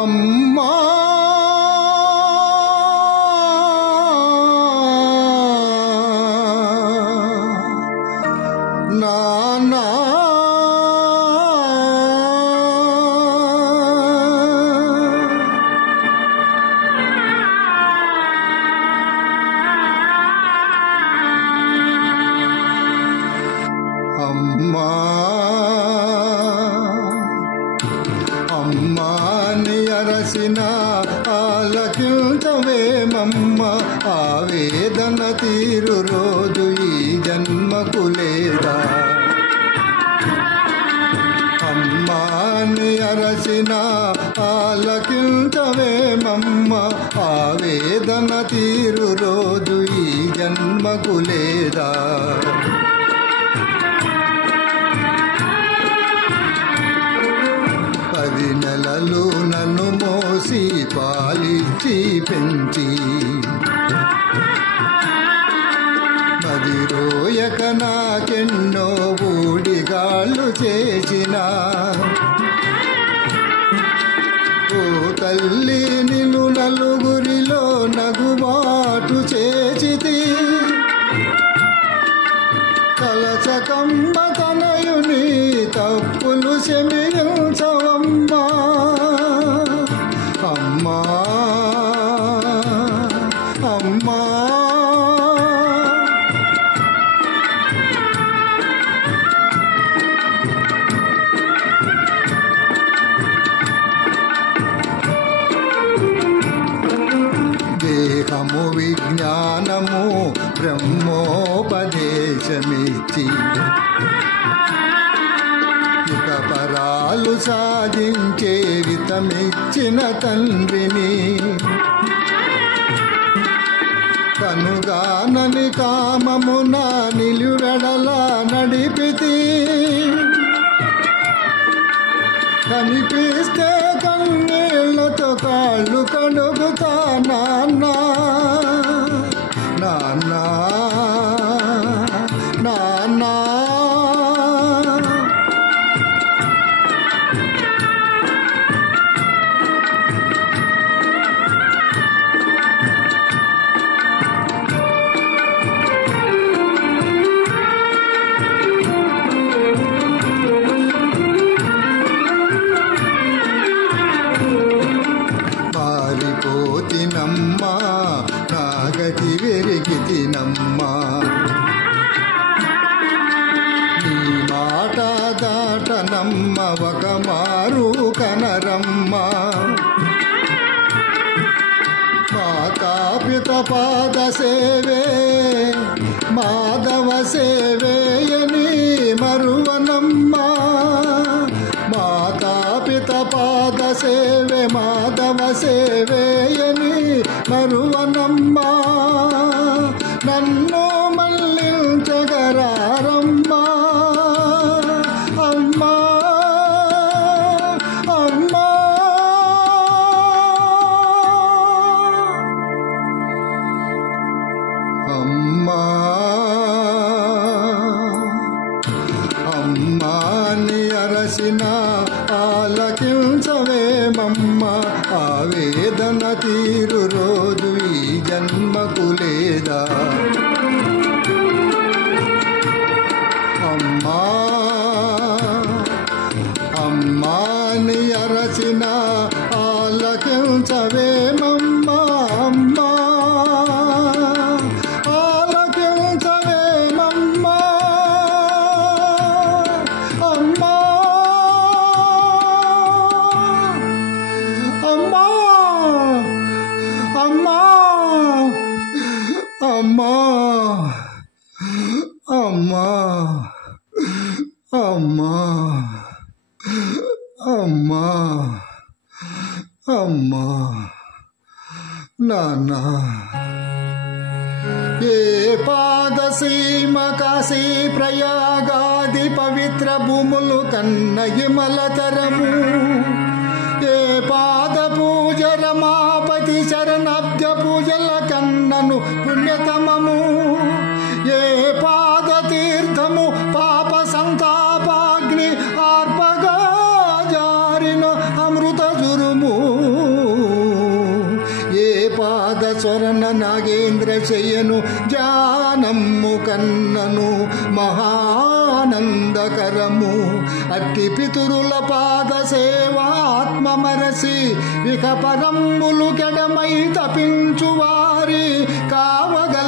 అమ్మా నాన్నా అమ్మా అమ్మాని అరసిన ఆలకించవేమమ్మ ఆవేదన తీరు రోజు ఈ జన్మకు లేదా అమ్మాని అరసిన ఆలకించవేమమ్మ ఆవేదన తీరు రోజు ఈ జన్మకు లేదా 10 నెలలు నన్ను మోసి పాలిచ్చి పెంచి మది రోయక నాకెన్నో ఊడిగాళ్ళు చేసిన ఓ తల్లి నిన్ను నలుగురిలో నగుబాటు చేచితి కలచకమ్మ తనయుని తప్పులు క్షమించవమ్మా అమ్మా అమ్మా దేహము విజ్ఞానము బ్రహ్మోపదేశమిచ్చి ఇక పరాలు సాధించే వితమిచ్చిన తండ్రిని కనుగానని కామమున నిలువెడలా నడిపితి కనిపిస్తే కన్నీళ్లతో కాళ్ళు కడుగుతా నాన్నా నాన్నా నాన్నా పారిపోతినమ్మా నాగతి వెరిగితినమ్మా నీ మాట దాటనమ్మ ఒక మారు కనరమ్మా మాతాపిత పాద సేవే మాధవ సేవేయని మరువనమ్మా మాతాపిత పాద సేవే మాధవ సేవేయని మరువనమ్మా నన్ను మళ్ళించగరారమ్మా అమ్మా అమ్మా అమ్మా అమ్మాని అరసిన ఆలకించవేమమ్మ ఆవేదన తీరు రోజు ఈ జన్మకు లేదా అమ్మా అమ్మాని అరచిన ఆలకించవేమమ్మ అమ్మా అమ్మా అమ్మా అమ్మా అమ్మా అమ్మా నాన్న ఏ పాదసీమ కాశీ ప్రయాగాది పవిత్ర భూములు కన్న హిమలతరము ఏ పాద పూజ రమాపతి శరణాబ్జ పూజల కన్నను పుణ్యతమము ఏ పాద తీర్థము పాప సంతాపాగ్ని ఆర్పగా జారిన అమృత జురుము స్వరణ నాగేంద్ర చెయ్యను జానమ్ము కన్నను మహానందకరము. అట్టి పితురుల పాద సేవ ఆత్మ మరసి ఇక పరమ్ములు గడమై తపించు వారి కావగ